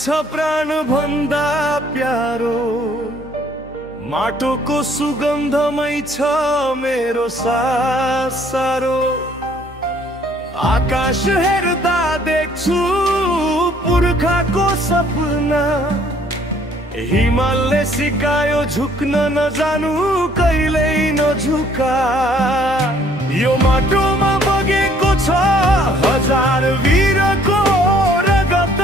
लाग्छ प्राण भन्दा प्यारो माटोको सुगन्धमै छ मेरो सास सारो। आकाश हेर्दा देख्छु पुर्खाको सपना, हिमालले सिकायो झुक्न नजानु कहिल्यै नझुका। यो माटोमा बगेको छ हजार वीरको रगत,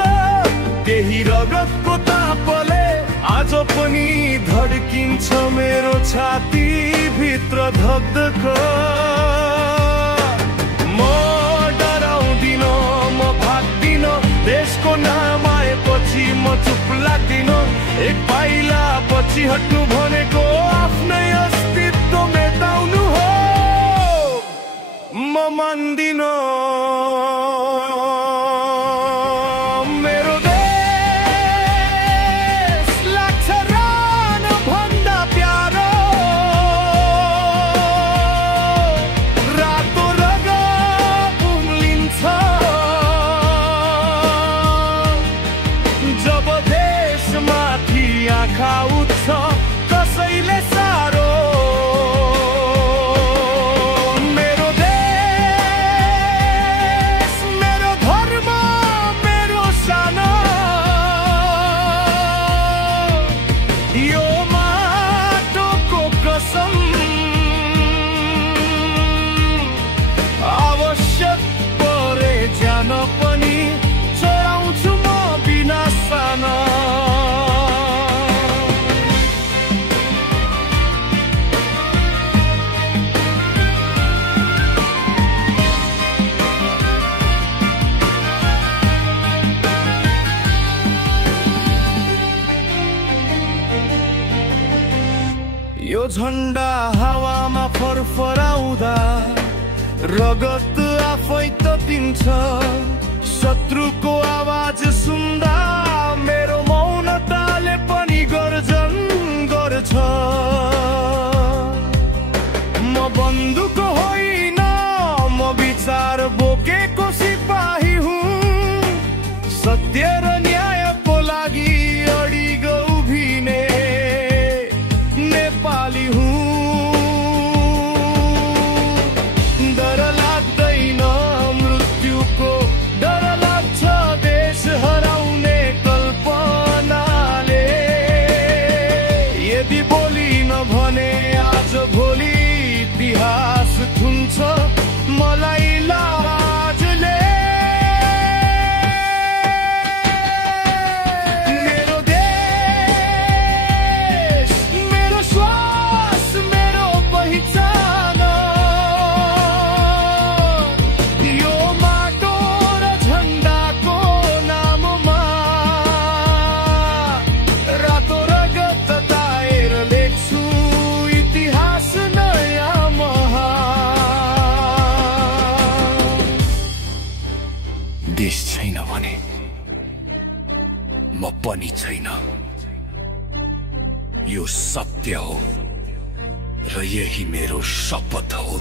त्यही रगतको तापले आज पनि धड्किन्छ मेरो छाती भित्र धक्धक। म डराउँदिन, म भाग्दिन, देशको नाम आएपछि म चुप लाग्दिन। एक पाइला पछि हट्नु भनेको आफ्नै अस्तित्व मेटाउनु हो, म मान्दिन। मेरो देश लाग्छ रान भन्दा प्यारो, रातो रगत उम्लिन्छ जब देशमाथि आँखा उठ्छ कसैले सारो। मेरो देश, मेरो धर्म, मेरो सान, यो माटोको कसम आवश्यक परे जान पनि चढाउँछु म बिना साना। यो झन्डा हावामा फरफराउँदा रगत आफै ततिन्छ। शत्रुको आवाज सुन्दा मेरो मौनताले पनि गर्जन गर्छ। म बन्दुक होइन, म विचार बोकेको सिपाही हुँ। सत्य र न्यायको लागि अडिग उभिने नेपाली हुँ। डर लाग्दैन मृत्युको, डर लाग्छ देश हराउने कल्पनाले। यदि बोलिन भने आज भोलि इतिहास थुन्छ मलाई लाजले। मेरो देश, मेरो श्वास, मेरो पहिचान, यो माटो र झन्डाको नाममा रातो रगत ताएर लेख्छु इतिहास नयाँ महान। देश छैन भने म पनि छैन, यो सत्य हो र यही मेरो शपथ हो।